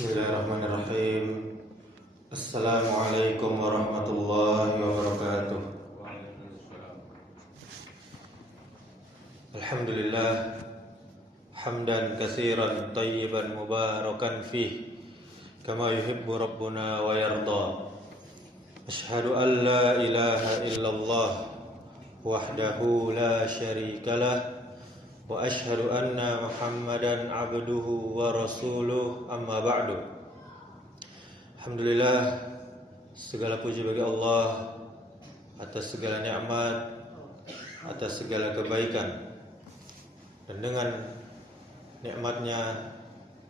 Bismillahirrahmanirrahim. Assalamualaikum warahmatullahi wabarakatuh. Alhamdulillah hamdan katsiran tayyiban mubarakan fih kama yuhibbu rabbuna wa yarda. Asyhadu an la ilaha illallah wahdahu la syarikalah wa asyhadu anna Muhammadan abduhu wa rasuluh, amma ba'du. Alhamdulillah, segala puji bagi Allah atas segala nikmat, atas segala kebaikan, dan dengan nikmatnya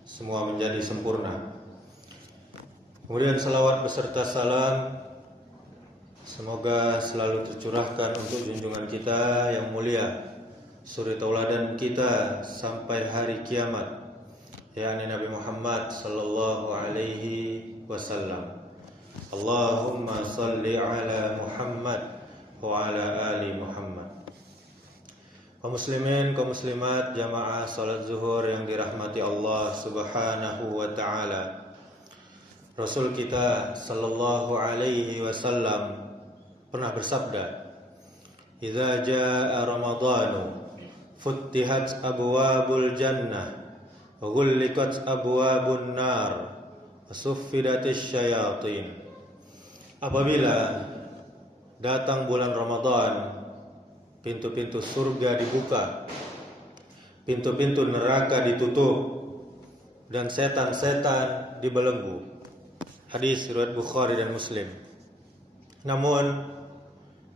semua menjadi sempurna. Kemudian salawat beserta salam semoga selalu tercurahkan untuk junjungan kita yang mulia, suri tauladan kita sampai hari kiamat, yakni Nabi Muhammad sallallahu alaihi wasallam. Allahumma salli ala Muhammad wa ala ali Muhammad. Kaum muslimin, kaum muslimat, jamaah salat zuhur yang dirahmati Allah Subhanahu wa taala. Rasul kita sallallahu alaihi wasallam pernah bersabda, "Idza jaa Ramadhanu futtihat abwabul jannah wa ghulliqat abwabun nar wa suffidatis syayatin." Apabila datang bulan Ramadan, pintu-pintu surga dibuka, pintu-pintu neraka ditutup, dan setan-setan dibelenggu. Hadis riwayat Bukhari dan Muslim. Namun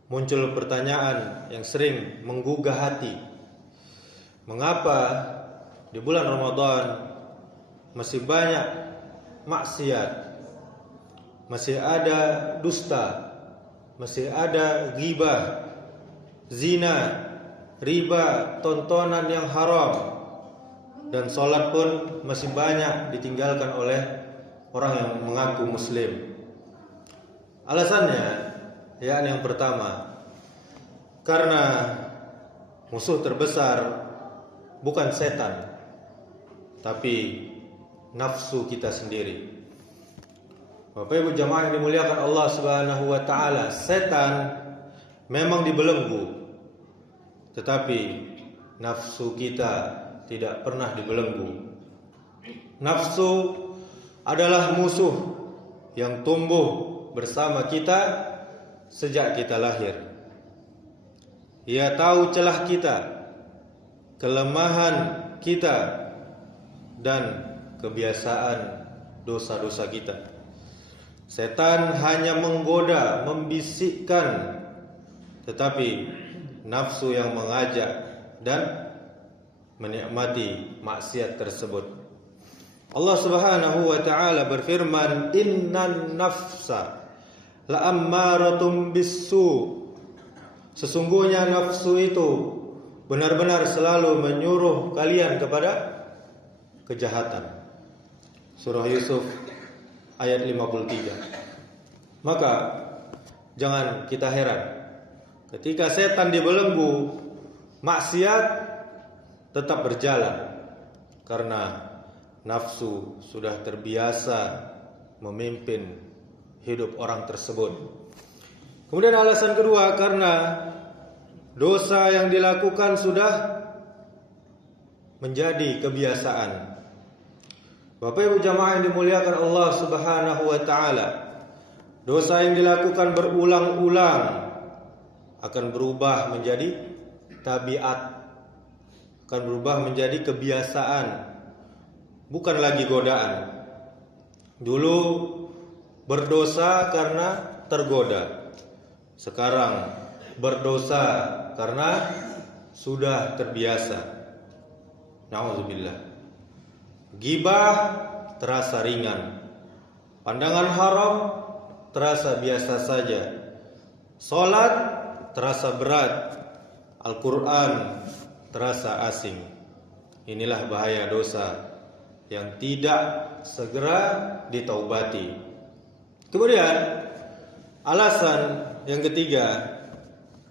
muncul pertanyaan yang sering menggugah hati. Mengapa di bulan Ramadan masih banyak maksiat, masih ada dusta, masih ada ghibah, zina, riba, tontonan yang haram, dan sholat pun masih banyak ditinggalkan oleh orang yang mengaku muslim? Alasannya, yakni yang pertama, karena musuh terbesar bukan setan, tapi nafsu kita sendiri. Bapak Ibu jamaah yang dimuliakan Allah Subhanahu wa taala, setan memang dibelenggu, tetapi nafsu kita tidak pernah dibelenggu. Nafsu adalah musuh yang tumbuh bersama kita sejak kita lahir. Ia tahu celah kita, kelemahan kita, dan kebiasaan dosa-dosa kita. Setan hanya menggoda, membisikkan, tetapi nafsu yang mengajak dan menikmati maksiat tersebut. Allah Subhanahu wa taala berfirman, "Innan nafsa la'ammaratun bisu." Sesungguhnya nafsu itu benar-benar selalu menyuruh kalian kepada kejahatan. Surah Yusuf ayat 53. Maka jangan kita heran ketika setan dibelenggu, maksiat tetap berjalan, karena nafsu sudah terbiasa memimpin hidup orang tersebut. Kemudian alasan kedua, karena dosa yang dilakukan sudah menjadi kebiasaan. Bapak Ibu jamaah yang dimuliakan Allah Subhanahu wa taala, dosa yang dilakukan berulang-ulang akan berubah menjadi tabiat, akan berubah menjadi kebiasaan, bukan lagi godaan. Dulu berdosa karena tergoda, sekarang berdosa karena sudah terbiasa. Nauzubillah. Ghibah terasa ringan, pandangan haram terasa biasa saja, salat terasa berat, Al-Quran terasa asing. Inilah bahaya dosa yang tidak segera ditaubati. Kemudian alasan yang ketiga,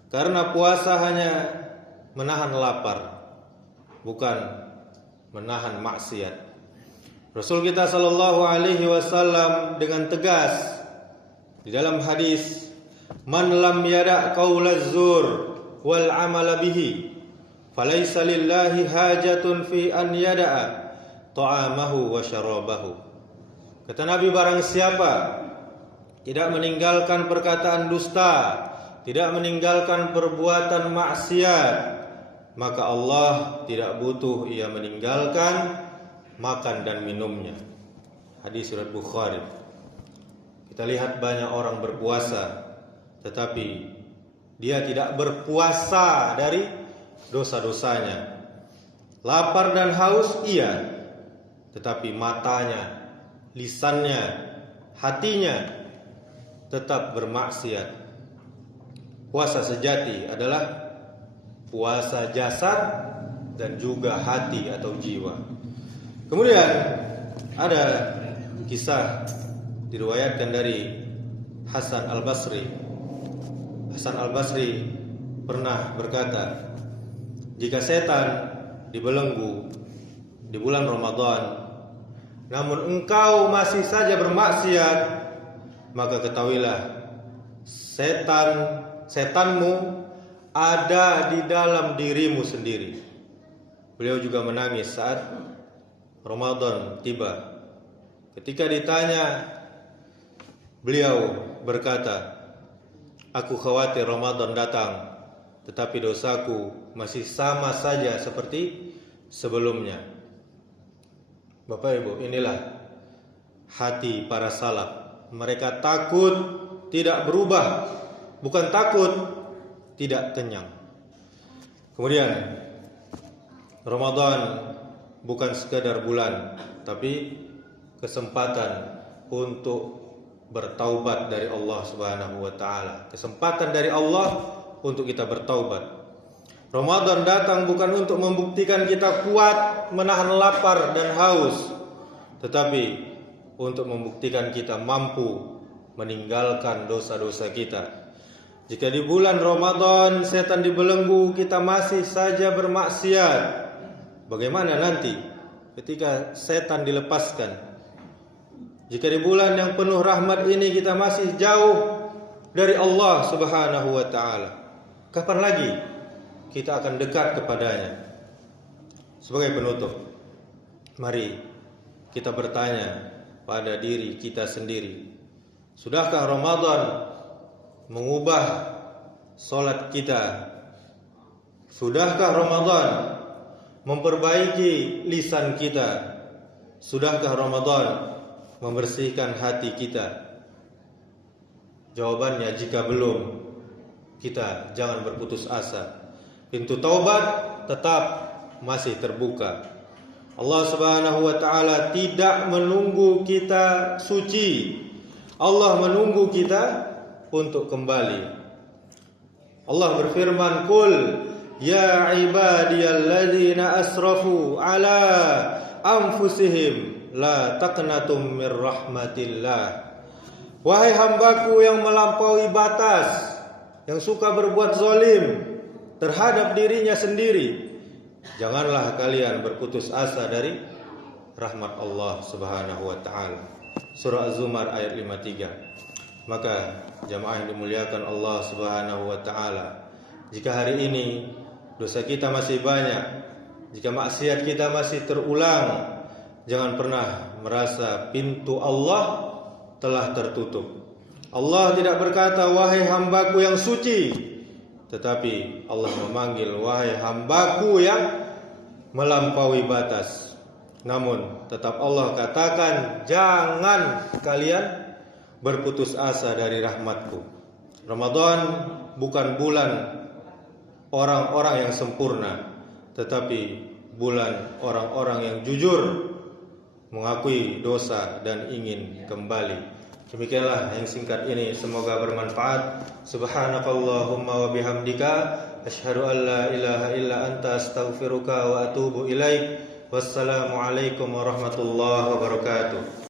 karena puasa hanya menahan lapar, bukan menahan maksiat. Rasul kita sallallahu alaihi wasallam dengan tegas di dalam hadis, "Man lam yada' qaulaz zur wal amala bihi, falaysa lillahi hajatun fi an yada'a ta'amahu wa syarabahu." Kata Nabi, barang siapa tidak meninggalkan perkataan dusta, tidak meninggalkan perbuatan maksiat, maka Allah tidak butuh ia meninggalkan makan dan minumnya. Hadis riwayat Bukhari. Kita lihat banyak orang berpuasa, tetapi dia tidak berpuasa dari dosa-dosanya. Lapar dan haus iya, tetapi matanya, lisannya, hatinya tetap bermaksiat. Puasa sejati adalah puasa jasad dan juga hati atau jiwa. Kemudian ada kisah diriwayatkan dari Hasan Al-Basri. Hasan Al-Basri pernah berkata, jika setan dibelenggu di bulan Ramadan, namun engkau masih saja bermaksiat, maka ketahuilah setanmu ada di dalam dirimu sendiri. Beliau juga menangis saat Ramadan tiba. Ketika ditanya, beliau berkata, aku khawatir Ramadan datang, tetapi dosaku masih sama saja seperti sebelumnya. Bapak Ibu, inilah hati para salaf. Mereka takut tidak berubah, bukan takut tidak kenyang. Kemudian Ramadan bukan sekadar bulan, tapi kesempatan untuk bertaubat dari Allah Subhanahu wa taala. Kesempatan dari Allah untuk kita bertaubat. Ramadan datang bukan untuk membuktikan kita kuat menahan lapar dan haus, tetapi untuk membuktikan kita mampu meninggalkan dosa-dosa kita. Jika di bulan Ramadan setan dibelenggu, kita masih saja bermaksiat, bagaimana nanti ketika setan dilepaskan? Jika di bulan yang penuh rahmat ini kita masih jauh dari Allah Subhanahu wa taala, kapan lagi kita akan dekat kepadanya? Sebagai penutup, mari kita bertanya pada diri kita sendiri, sudahkah Ramadan mengubah salat kita? Sudahkah Ramadan memperbaiki lisan kita? Sudahkah Ramadan membersihkan hati kita? Jawabannya, jika belum, kita jangan berputus asa. Pintu taubat tetap masih terbuka. Allah Subhanahu wa taala tidak menunggu kita suci. Allah menunggu kita untuk kembali. Allah berfirman, "Qul ya ibadiyalladzina asrafu ala anfusihim la taqnatum mir rahmatillah." Wahai hambaku yang melampaui batas, yang suka berbuat zalim terhadap dirinya sendiri, janganlah kalian berputus asa dari rahmat Allah Subhanahu wa taala. Surah Az-Zumar ayat 53. Maka jamaah yang dimuliakan Allah Subhanahu wa taala, jika hari ini dosa kita masih banyak, jika maksiat kita masih terulang, jangan pernah merasa pintu Allah telah tertutup. Allah tidak berkata, wahai hambaku yang suci, tetapi Allah memanggil, wahai hambaku yang melampaui batas. Namun tetap Allah katakan, jangan kalian berputus asa dari rahmatku. Ramadan bukan bulan orang-orang yang sempurna, tetapi bulan orang-orang yang jujur, mengakui dosa dan ingin kembali. Demikianlah yang singkat ini, semoga bermanfaat. Subhanakallahumma wa bihamdika asyhadu an la ilaha illa anta astaghfiruka wa atubu ilaik. Wassalamualaikum warahmatullahi wabarakatuh.